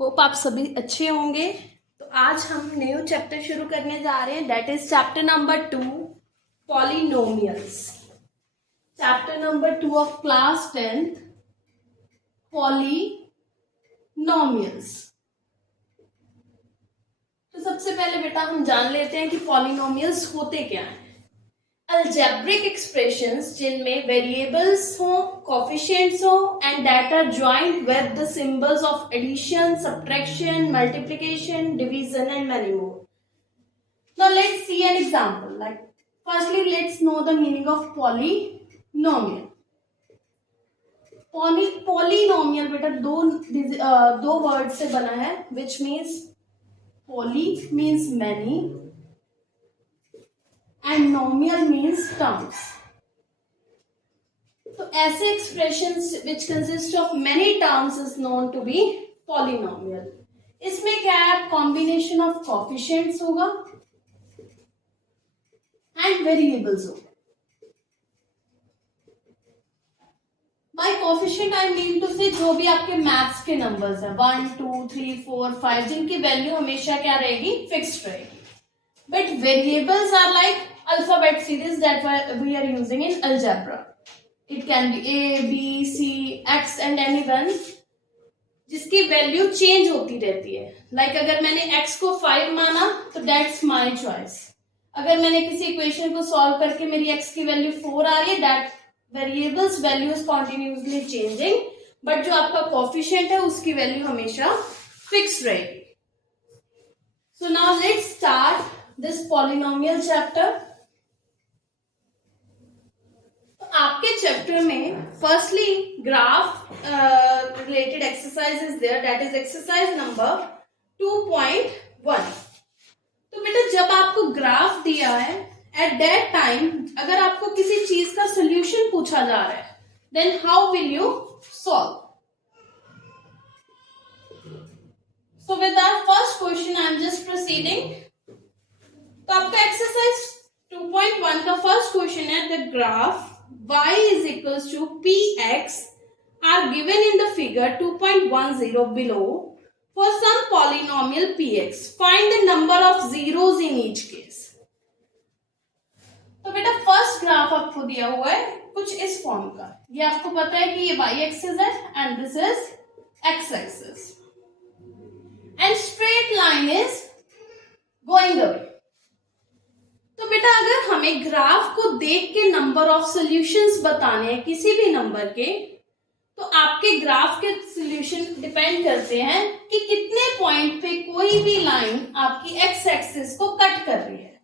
Hope आप सभी अच्छे होंगे। तो आज हम न्यू चैप्टर शुरू करने जा रहे हैं, that is chapter number 2, polynomials. Chapter number 2 of class 10th, polynomials. तो सबसे पहले बेटा हम जान लेते हैं कि पॉलिनोमियल्स होते क्या हैं। अलजेब्रिक एक्सप्रेशंस जिनमें वेरिएबल्स हो, कोफिशिएंट्स हो and that are joint with the symbols of addition, subtraction, multiplication, division and many more. Now let's see an example. Like firstly, let's know the meaning of polynomial. Polynomial बेटा दो word से बना है, which means poly means many and nomial means terms. तो ऐसे expressions which consist of many terms is known to be polynomial. इसमें क्या है, combination of coefficients होगा and variables होगा. By coefficient I mean to say जो भी आपके मैथ्स के नंबर्स है 1 2 3 4 5 जिनकी वैल्यू हमेशा क्या रहेगी, फिक्स्ड रहेगी. But variables are like alphabet series that we are using in algebra. It can be A B C X and any one जिसकी वैल्यू चेंज होती रहती है. लाइक अगर मैंने x को 5 माना तो दैट्स माय चॉइस. अगर मैंने किसी इक्वेशन को सॉल्व करके मेरी x की वैल्यू 4 आ रही है, that variables value is continuously changing, but जो आपका कोफिशिएंट है उसकी वैल्यू हमेशा फिक्स रहेगी. So now let's start this polynomial chapter. तो आपके चैप्टर में firstly graph related exercise is there, that is exercise number 2.1. तो बेटा जब आपको ग्राफ दिया है एट दैट टाइम, अगर आपको किसी चीज का सोल्यूशन पूछा जा रहा है, then how will you solve. So with our first question I am just proceeding. तो आपका एक्सरसाइज 2.1 का फर्स्ट क्वेश्चन है, the graph y is equals to px are given in the figure 2.10 below for some polynomial px. Find the number of zeros in each case. तो बेटा first graph आपको दिया हुआ है कुछ इस फॉर्म का. ये आपको पता है कि ये y एक्सिस है and this is x axis and straight line is going away. तो बेटा अगर हमें ग्राफ को देख के नंबर ऑफ सॉल्यूशंस बताने हैं किसी भी नंबर के, तो आपके ग्राफ के सॉल्यूशन डिपेंड करते हैं कि कितने पॉइंट पे कोई भी लाइन आपकी एक्स एक्सिस को कट कर रही है.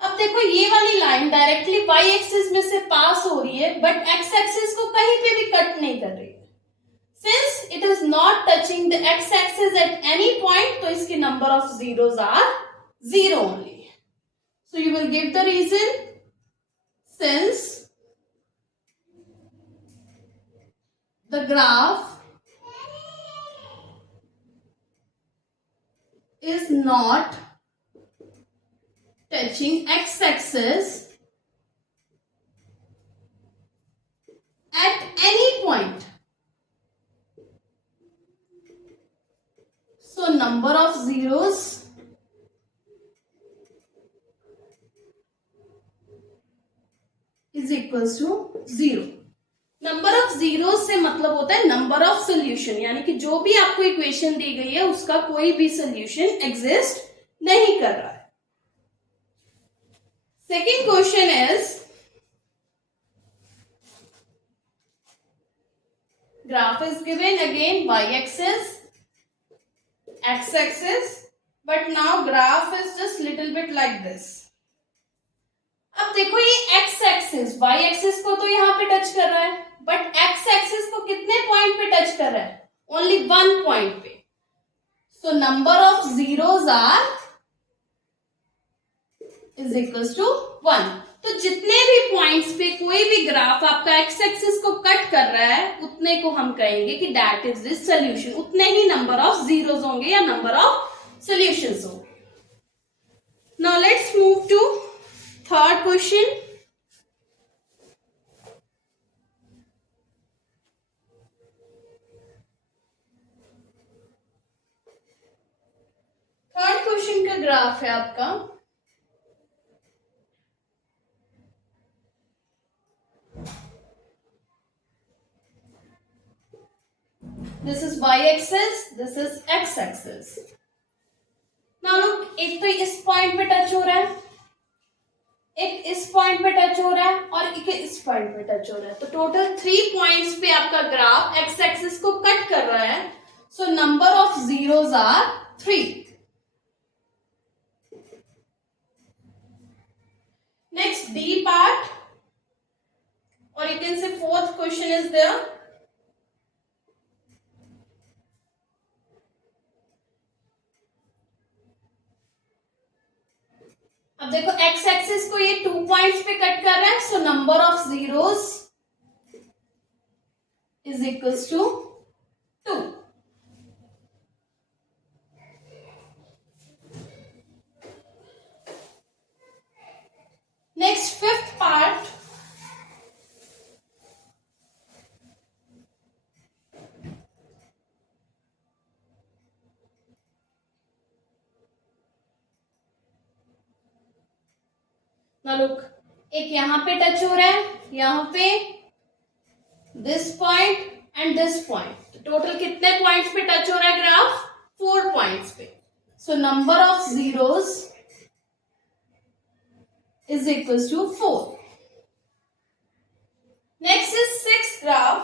अब देखो ये वाली लाइन डायरेक्टली वाई एक्सिस में से पास हो रही है, बट एक्स एक्सिस को कहीं पे भी कट नहीं कर रही है. Since it is not touching the X axis at any point, तो इसके number of zeros are zero only. So you will give the reason. Since the graph is not touching x-axis at any point, so number of zeros is equals to 0. Number of zero से मतलब होता है number of solution, यानी कि जो भी आपको equation दी गई है उसका कोई भी सोल्यूशन एग्जिस्ट नहीं कर रहा है. Second question is, graph is given again y axis, x axis, but now graph is just little bit like this. अब देखो ये x एक्सिस y एक्सिस को तो यहां पे टच कर रहा है, बट x एक्सिस को कितने पॉइंट पे टच कर रहा है, ओनली वन पॉइंट पे. So number of zeros are is equals to 1. तो जितने भी पॉइंट्स पे कोई भी ग्राफ आपका x एक्सिस को कट कर रहा है, उतने को हम कहेंगे कि दैट इज दिस सोल्यूशन. उतने ही नंबर ऑफ जीरोस होंगे या नंबर ऑफ सोल्यूशंस होंगे. Now let's move to third question. Graph है आपका, this is y axis, this is x axis. Now look, एक तो इस पॉइंट पे टच हो रहा है, एक इस पॉइंट पे टच हो रहा है और एक इस पॉइंट पे टच हो रहा है, तो टोटल 3 पॉइंट्स पे आपका ग्राफ एक्स एक्सिस को कट कर रहा है। So number of zeros are 3। Next D part, और you can say fourth question is there. अब देखो एक्स एक्सिस को ये 2 पॉइंट्स पे कट कर रहा है, so number of zeros is equals to 2। Next fifth part, ना लुक, एक यहां पे टच हो रहा है, यहां पे this point and this point, total कितने पॉइंट्स पे टच हो रहा है ग्राफ? 4 पॉइंट्स पे। So number of zeros is equals to 4. Next is sixth graph.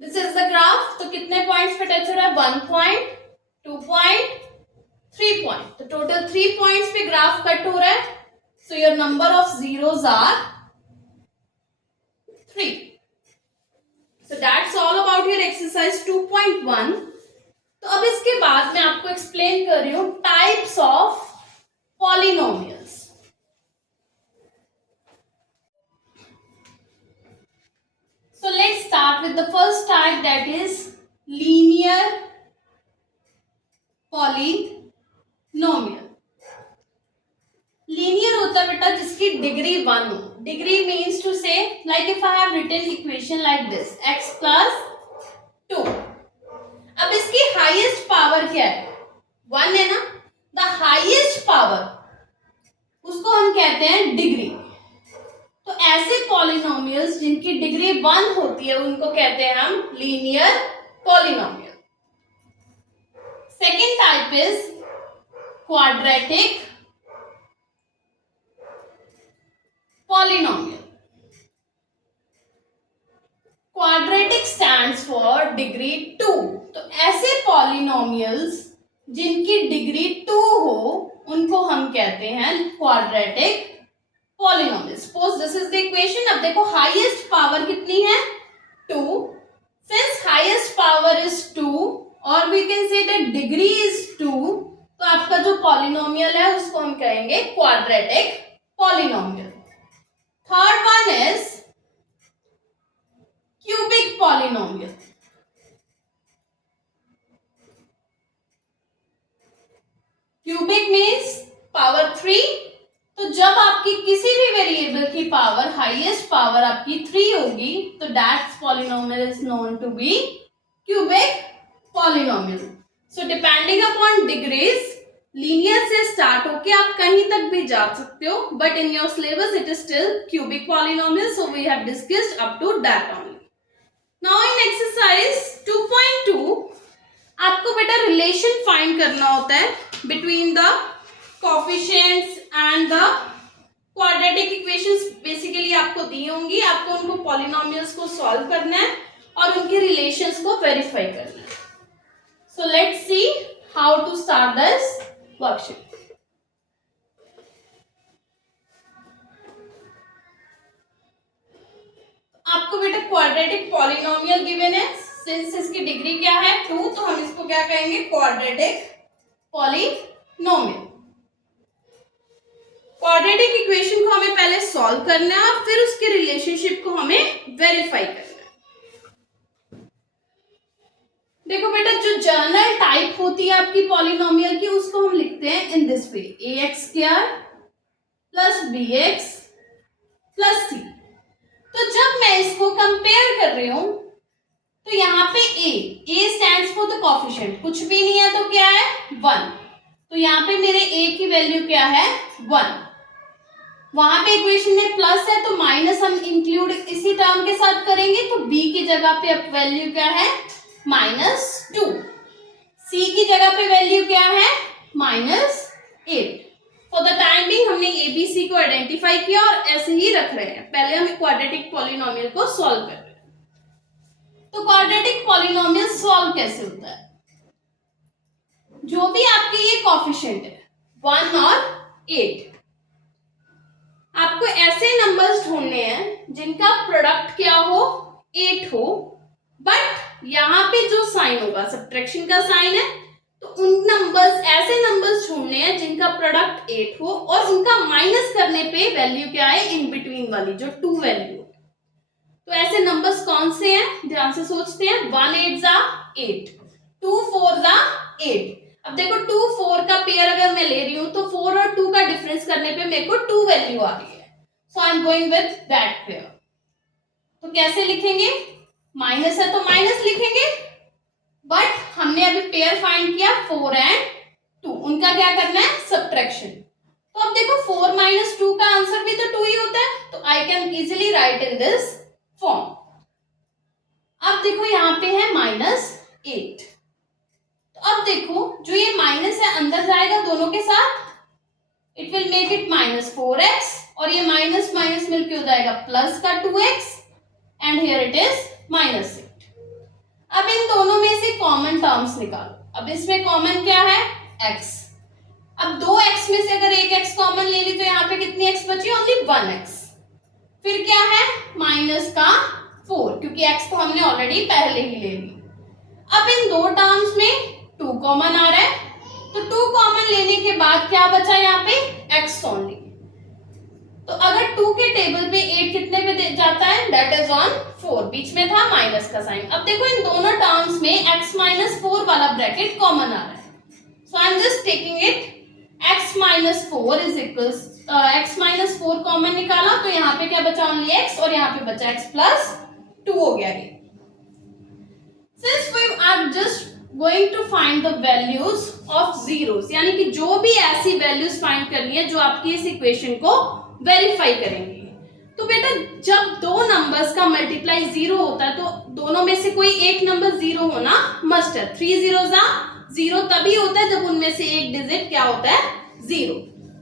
This is the graph. तो कितने पॉइंट्स पे टच हो रहा है? 1 पॉइंट, 2 पॉइंट, 3 पॉइंट। तो टोटल 3 पॉइंट्स पे ग्राफ कट हो रहा है। So your number of zeros are 3. So that's all about your exercise 2.1. तो अब इसके बाद मैं आपको एक्सप्लेन कर रही हूं types of polynomials. So let's start with the first type, that is linear polynomial. Linear होता है बेटा जिसकी डिग्री 1 हो। Degree means to say like if I have written equation like this x plus 2। अब इसकी हाईएस्ट पावर क्या है? 1 है ना। द हाईएस्ट पावर उसको हम कहते हैं डिग्री। तो ऐसे पॉलिनोमियल्स जिनकी डिग्री 1 होती है उनको कहते हैं हम linear polynomial. Second type is quadratic polynomial. Quadratic stands for degree 2. तो ऐसे पॉलिनोमियल्स जिनकी डिग्री 2 हो उनको हम कहते हैं quadratic polynomial. Suppose this is the equation. अब देखो हाईएस्ट पावर कितनी है? 2। सिंस हाईएस्ट पावर इज 2 और we can say that degree is 2, तो आपका जो पॉलिनोमियल है उसको हम कहेंगे quadratic polynomial. Third one is cubic polynomial. Cubic means power 3। तो जब आपकी किसी भी वेरिएबल की पावर हाईएस्ट पावर आपकी 3 होगी तो that polynomial is known to be cubic polynomial. So depending upon degrees, linear से स्टार्ट होके आप कहीं तक भी जा सकते हो, but in your syllabus it is still cubic polynomial, so we have discussed up to that only. Now in exercise 2.2 आपको बेटा रिलेशन फाइंड करना होता है between the coefficients and the quadratic equations. Basically आपको दी होंगी, आपको उनको पॉलिनोमियल्स को सॉल्व करना है और उनके रिलेशंस को वेरीफाई करना है। So let's see how to start this worksheet. आपको बेटा क्वाड्रेटिक पॉलिनोमियल गिवन है। सिंस इसकी डिग्री क्या है? 2, तो हम इसको क्या कहेंगे? Quadratic polynomial. क्वाड्रेटिक इक्वेशन को हमें पहले सॉल्व करना है और फिर उसके रिलेशनशिप को हमें वेरीफाई करना है। देखो बेटा जो जनरल टाइप होती है आपकी पॉलिनोमियल की उसको हम लिखते हैं in this way, ax² plus bx plus C. तो जब मैं इसको कंपेयर कर रही हूं तो यहाँ पे ए स्टैंड्स फॉर द कोफिशिएंट, कुछ भी नहीं है तो क्या है 1, तो यहाँ पे मेरे ए की वैल्यू क्या है 1। वहां पे इक्वेशन में प्लस है तो माइनस हम इंक्लूड इसी टर्म के साथ करेंगे, तो बी की जगह पे अब वैल्यू क्या है -2, सी की जगह पे वैल्यू क्या है -8। फॉर द टाइम बिंग हमने एबीसी को आइडेंटिफाई किया और ऐसे ही रख रहे हैं। पहले हम क्वाड्रेटिक पॉलिनोमियल को सॉल्व कर रहे हैं। तो क्वाड्रेटिक पॉलिनोमियल सॉल्व कैसे होता है, जो भी आपके ये कोफिशिएंट है 1 और 8, आपको ऐसे नंबर्स ढूंढने हैं जिनका प्रोडक्ट क्या हो 8 हो, बट यहाँ पे जो साइन होगा सब्ट्रैक्शन का साइन है, तो उन नंबर्स ऐसे नंबर्स ढूंढने हैं जिनका प्रोडक्ट 8 हो और उनका माइनस करने पे वैल्यू क्या है इन बिटवीन वाली जो 2 वैल्यू। तो ऐसे नंबर्स कौन से हैं, ध्यान से सोचते हैं। 1 8 जा 8, 2 4 जा 8। अब देखो 2 4 का पेयर अगर मैं ले रही हूं तो 4 और 2 का डिफरेंस करने पे मेरे को 2 वैल्यू आ रही है, so I am going with that pair. तो कैसे लिखेंगे, माइनस है तो माइनस लिखेंगे, बट हमने अभी पेयर फाइंड किया 4 एंड 2, उनका क्या करना है सब्ट्रैक्शन। तो अब देखो 4 - 2 का आंसर भी तो 2 ही होता है, तो I can easily right in this form. अब देखो यहाँ पे है -8, तो अब देखो जो ये माइनस है अंदर जाएगा दोनों के साथ, it will make it -4x, और ये माइनस माइनस मिलके हो जाएगा प्लस का 2x, and here it is -8। अब इन दोनों में से कॉमन टर्म्स निकालो। अब इसमें कॉमन क्या है x। अब 2x में से अगर एक x कॉमन ले ली तो यहाँ पे कितनी x बची, ओनली 1x। फिर क्या है माइनस का 4, क्योंकि x तो हमने ऑलरेडी पहले ही ले ली। अब इन दो टर्म्स में 2 कॉमन आ रहा है, तो 2 कॉमन लेने के बाद क्या बचा यहाँ पे x ओनली। तो अगर 2 के टेबल पे 8 कितने पे जाता है, दैट इज ऑन 4, बीच में था माइनस का साइन। अब देखो इन दोनों टर्म्स में x - 4 वाला ब्रैकेट कॉमन आ रहा है, so I am just taking it x - 4 is equals x - 4 common निकाला तो यहाँ पे क्या बचा ओनली x, और यहाँ पे बचा x + 2 हो गया ये। Since we are just going to find the values of zeros, यानी कि जो भी ऐसी वैल्यूज फाइंड करनी है जो आपकी इस इक्वेशन को वेरीफाई करेंगे, तो बेटा जब दो नंबर्स का मल्टीप्लाई 0 होता है तो दोनों में से कोई एक नंबर 0 होना मस्ट है। 3 zeros are 0 तभी होता है जब उनमें से एक डिजिट क्या होता है 0।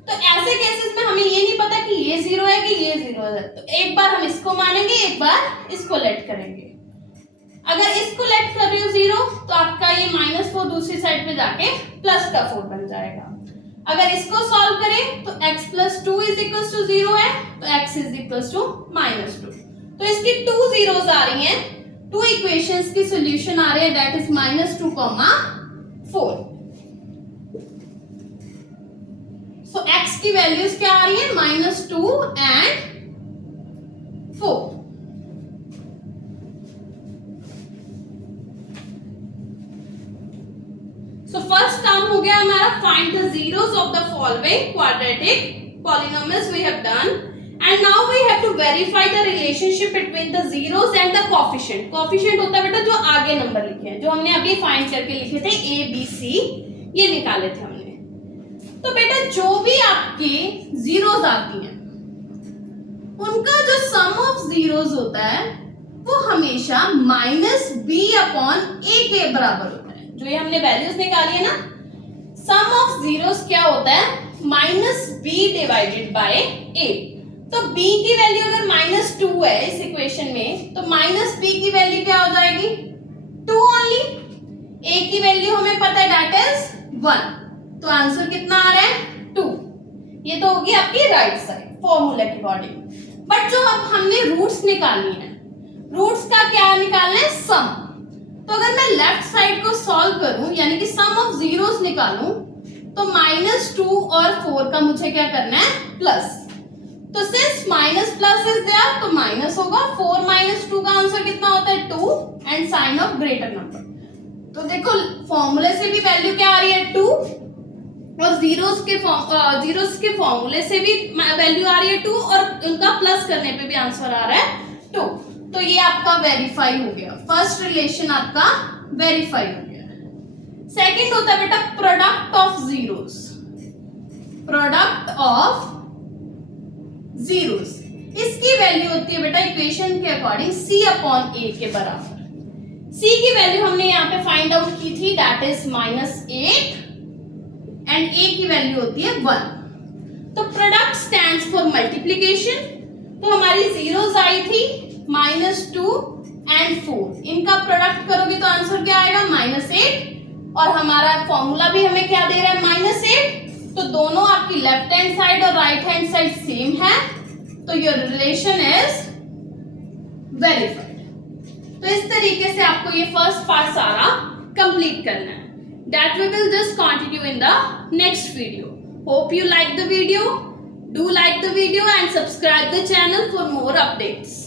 तो ऐसे केसेस में हमें ये नहीं पता कि ये 0 है कि ये 0 है, तो एक बार हम इसको मानेंगे, एक बार इसको लेट करेंगे। अगर इसको लेट कर रही हूँ 0 तो आपका ये -4 दूसरी साइड पे जाके प्लस का 4 बन जाएगा। अगर इसको सॉल्व करें तो x + 2 = 0 है, तो x = -2। तो इसकी 2 zeros आ रही हैं, 2 इक्वेशंस की सॉल्यूशन आ रहे हैं, दैट इज -2, 4। सो x की वैल्यूज क्या आ रही है -2 एंड 4। So first term हो गया हमारा find the zeros of the following quadratic polynomials we have done, and now we have to verify the relationship between the zeros and the coefficient। coefficient होता है बेटा जो आगे नंबर लिखे हैं, जो हमने अभी फाइंड करके लिखे थे a b c, ये निकाले थे हमने। तो बेटा जो भी आपके zeros आती हैं उनका जो sum of zeros होता है वो हमेशा -b/a के बराबर होता है। जो ये हमने वैल्यूज निकाली है ना, सम ऑफ जीरोस क्या होता है -b/a। तो b की वैल्यू अगर -2 है इस इक्वेशन में, तो -b की वैल्यू क्या हो जाएगी 2 ओनली। a की वैल्यू हमें पता है दैट इज 1, तो आंसर कितना आ रहा है 2। ये तो होगी आपकी राइट साइड फॉर्मूला के अकॉर्डिंग। बट जो अब हमने रूट्स निकाली है, रूट्स का क्या निकालना है सम। तो अगर मैं लेफ्ट साइड को सॉल्व करूं यानी कि सम ऑफ जीरोस निकालूं, तो -2 और 4 का मुझे क्या करना है प्लस। तो since minus plus is there तो माइनस होगा, 4 - 2 का आंसर कितना होता है 2, and sign of greater number. तो देखो फॉर्मूले से भी वैल्यू क्या आ रही है 2, और जीरोस के फॉर्मूले से भी वैल्यू आ रही है 2 और उनका प्लस करने पे भी आंसर आ रहा है 2। तो ये आपका वेरीफाई हो गया, फर्स्ट रिलेशन आपका वेरीफाई हो गया। सेकंड होता है बेटा product of zeros. Product of zeros, इसकी वैल्यू होती है बेटा इक्वेशन के अकॉर्डिंग c/a के बराबर। c की वैल्यू हमने यहाँ पे फाइंड आउट की थी, दैट इज -8 एंड a की वैल्यू होती है 1। तो प्रोडक्ट स्टैंड्स फॉर मल्टीप्लीकेशन, तो हमारी जीरोस आई थी -2 एंड 4, इनका प्रोडक्ट करोगे तो आंसर क्या आएगा -8 और हमारा फॉर्मूला भी हमें क्या दे रहा है -8। तो दोनों आपकी लेफ्ट हैंड साइड और राइट हैंड साइड सेम है, तो योर रिलेशन इज वेरीफाइड। तो इस तरीके से आपको ये फर्स्ट पार्ट सारा कंप्लीट करना है। That we will just continue in the next video. Hope you like the video. Do like the video and subscribe the channel for more updates.